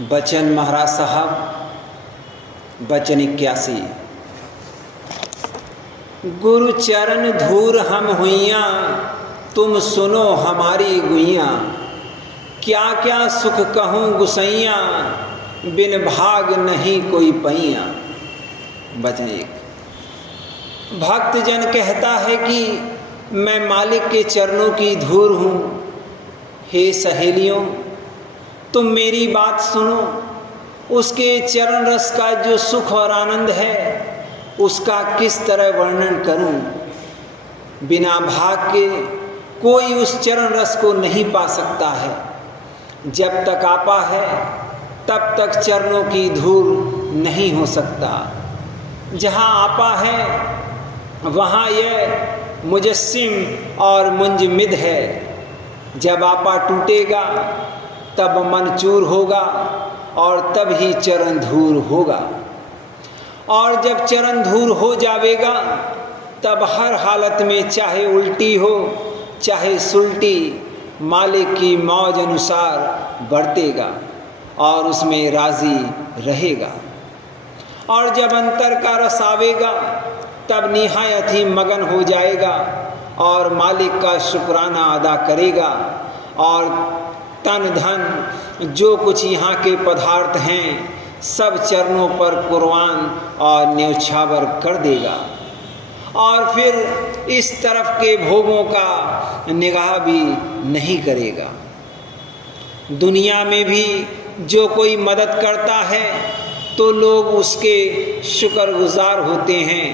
बचन महाराज साहब, बचन 81। गुरु चरण धूर हम हुइयाँ, तुम सुनो हमारी गुइयाँ। क्या क्या सुख कहूँ गुसैया, बिन भाग नहीं कोई पैया। बचन 1। भक्तजन कहता है कि मैं मालिक के चरणों की धूर हूँ। हे सहेलियों, तुम मेरी बात सुनो। उसके चरण रस का जो सुख और आनंद है, उसका किस तरह वर्णन करूं। बिना भाग के कोई उस चरण रस को नहीं पा सकता है। जब तक आपा है तब तक चरणों की धूल नहीं हो सकता। जहाँ आपा है वहाँ यह मुजस्सिम और मुंजमिद है। जब आपा टूटेगा तब मन चूर होगा और तब ही चरण धूर होगा। और जब चरण धूर हो जाएगा तब हर हालत में, चाहे उल्टी हो चाहे सुल्टी, मालिक की मौज अनुसार बरतेगा और उसमें राजी रहेगा। और जब अंतर का रस आवेगा तब निहायत ही मगन हो जाएगा और मालिक का शुक्राना अदा करेगा। और तन धन जो कुछ यहाँ के पदार्थ हैं सब चरणों पर कुर्बान और न्यौछावर कर देगा। और फिर इस तरफ के भोगों का निगाह भी नहीं करेगा। दुनिया में भी जो कोई मदद करता है तो लोग उसके शुक्रगुजार होते हैं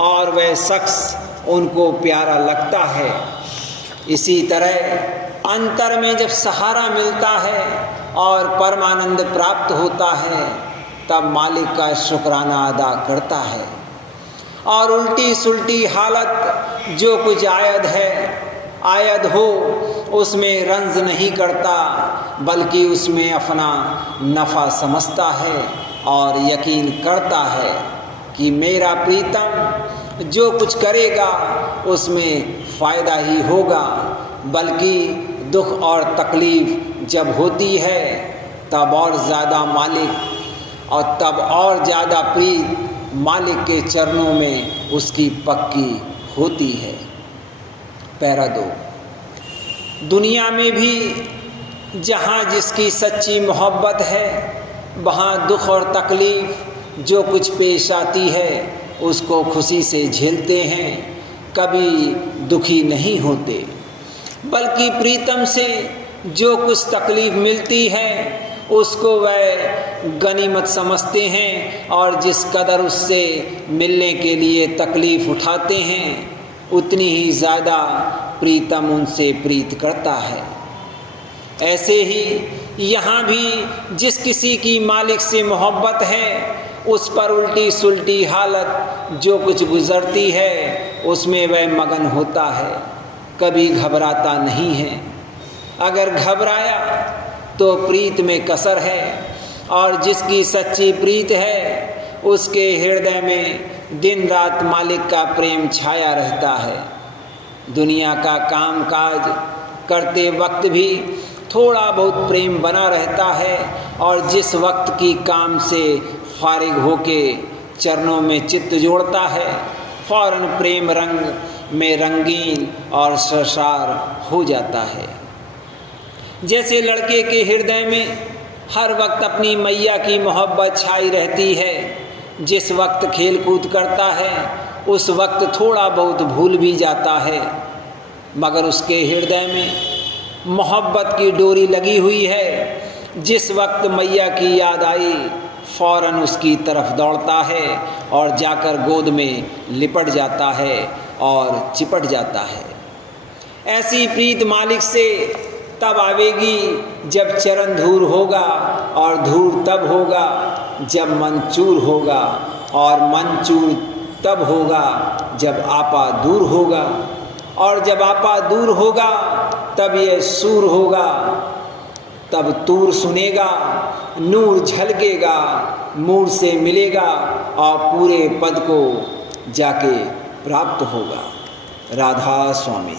और वह शख्स उनको प्यारा लगता है। इसी तरह अंतर में जब सहारा मिलता है और परमानंद प्राप्त होता है तब मालिक का शुक्राना अदा करता है। और उल्टी सुल्टी हालत जो कुछ आयद हो उसमें रंज नहीं करता, बल्कि उसमें अपना नफ़ा समझता है और यकीन करता है कि मेरा प्रीतम जो कुछ करेगा उसमें फ़ायदा ही होगा। बल्कि दुख और तकलीफ़ जब होती है तब और ज़्यादा मालिक और तब और ज़्यादा प्रीत मालिक के चरणों में उसकी पक्की होती है। पैरा 2। दुनिया में भी जहाँ जिसकी सच्ची मोहब्बत है वहाँ दुख और तकलीफ़ जो कुछ पेश आती है उसको खुशी से झेलते हैं, कभी दुखी नहीं होते। बल्कि प्रीतम से जो कुछ तकलीफ़ मिलती है उसको वह गनीमत समझते हैं और जिस कदर उससे मिलने के लिए तकलीफ़ उठाते हैं उतनी ही ज़्यादा प्रीतम उनसे प्रीत करता है। ऐसे ही यहाँ भी जिस किसी की मालिक से मोहब्बत है उस पर उल्टी सुल्टी हालत जो कुछ गुज़रती है उसमें वह मगन होता है, कभी घबराता नहीं है। अगर घबराया तो प्रीत में कसर है। और जिसकी सच्ची प्रीत है उसके हृदय में दिन रात मालिक का प्रेम छाया रहता है। दुनिया का काम काज करते वक्त भी थोड़ा बहुत प्रेम बना रहता है और जिस वक्त की काम से फारिग होके चरणों में चित्त जोड़ता है फौरन प्रेम रंग में रंगीन और सरसार हो जाता है। जैसे लड़के के हृदय में हर वक्त अपनी मैया की मोहब्बत छाई रहती है। जिस वक्त खेल कूद करता है उस वक्त थोड़ा बहुत भूल भी जाता है, मगर उसके हृदय में मोहब्बत की डोरी लगी हुई है। जिस वक्त मैया की याद आई फौरन उसकी तरफ दौड़ता है और जाकर गोद में लिपट जाता है और चिपट जाता है। ऐसी प्रीत मालिक से तब आवेगी जब चरण धूर होगा और धूर तब होगा जब मन चूर होगा और मन चूर तब होगा जब आपा दूर होगा और जब आपा दूर होगा तब यह सूर होगा। तब तूर सुनेगा, नूर झलकेगा, मूर से मिलेगा और पूरे पद को जाके प्राप्त होगा। राधा स्वामी।